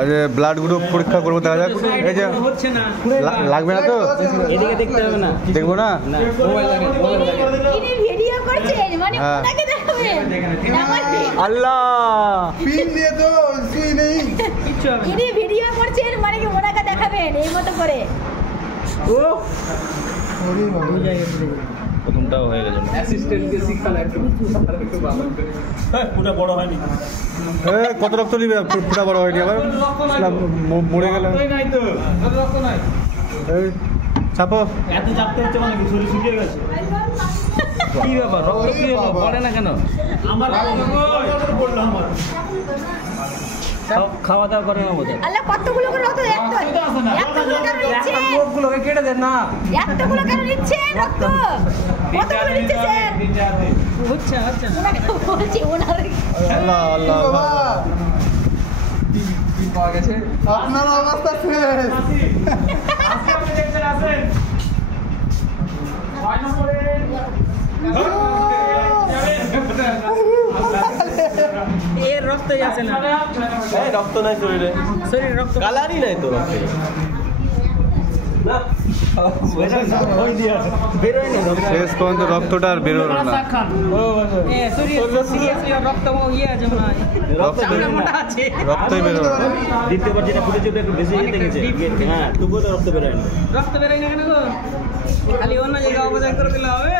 আরে blood group পরীক্ষা করবো, দেখা যাক। এই যে লাগবে না তো, এদিকে দেখতে হবে না, দেখবো না। আল্লাহ ভিডিও করছেন মানে কি ওনাকে দেখাবেন এই মতো করে। প্রথমটাও হয়ে গেছে, অ্যাসিস্ট্যান্টকে শিখালে একটু পুরো বড় হয়নি। কত রক্ত নিবে? পুরো বড় হয়নি, আবার মরে গেল। চাপো, এত চাপতে হচ্ছে মানে কি শরীর শুকিয়ে গেছে? কি ব্যাপার, রক্ত কি হলো? পড়ে না কেন? আমার বললো আমার খাওয়া দাওয়া করে না বোধ। আল্লাহ কতগুলো করে রক্ত, এতগুলো কেন নিচ্ছে? লোকগুলোকে কেটে দেন না, এতগুলো কেন নিচ্ছে রক্ত? কতগুলো নিচ্ছে স্যার? হচ্ছে হচ্ছে না, বলছি ওনার। আল্লাহ আল্লাহ কি পাওয়া গেছে? আপনার অবস্থা শেষ। আজকে আপনি দেখছেন আসেন 6 নম্বরে এর রক্তই আছে না। এই রক্ত নাই শরীরে, শরীরে রক্ত কালারই নাই তো রক্তে। শেষ পর্যন্ত রক্তটা আর বেরোলো না। রক্তই বেরোলো না। দ্বিতীয়বার যেটা ফুটেছে ওটা একটু বেশি যেতে গেছে। হ্যাঁ, তবুও তো রক্ত বেরোয় না। রক্ত বেরোয় না কেন গো? খালি অন্য জায়গায় অপচয় করে দিলে হবে।